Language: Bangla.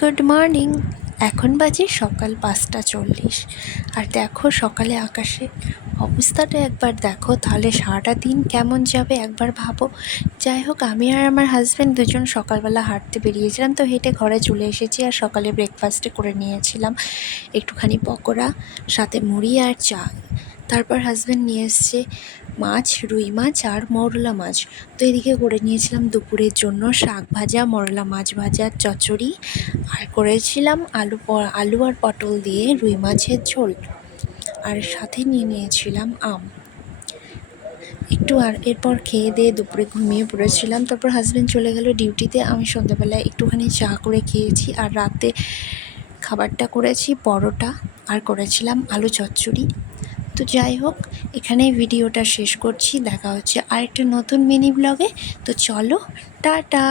Good morning. এখন বাজে সকাল ৫টা ৪০। আর দেখো সকালে আকাশে অবস্থাটা একবার দেখো, তাহলে সারাটা দিন কেমন যাবে একবার ভাবো। যাই হোক, আমি আর আমার হাজব্যান্ড দুজন সকালবেলা হাঁটতে বেরিয়েছিলাম, তো হেঁটে ঘরে চলে এসেছি। আর সকালে ব্রেকফাস্টে করে নিয়েছিলাম একটুখানি পকোড়া, সাথে মুড়ি আর চা। তারপর হাজব্যান্ড নিয়ে এসছে মাছ, রুই মাছ আর মৌরলা মাছ। তো এদিকে করে নিয়েছিলাম দুপুরের জন্য শাক ভাজা, মৌরলা মাছ ভাজা, চচ্চড়ি, আর করেছিলাম আলু আর পটল দিয়ে রুই মাছের ঝোল। আর সাথে নিয়ে নিয়েছিলাম আম একটু। আর এরপর খেয়ে দিয়ে দুপুরে ঘুমিয়ে পড়েছিলাম। তারপর হাজব্যান্ড চলে গেল ডিউটিতে। আমি সন্ধ্যাবেলায় একটুখানি চা করে খেয়েছি। আর রাতে খাবারটা করেছি পরোটা আর করেছিলাম আলু চচ্চড়ি। তো যাই হোক, এখানেই ভিডিওটা শেষ করছি। দেখা হচ্ছে আরেকটা নতুন মিনি ব্লগে। তো চলো, টাটা।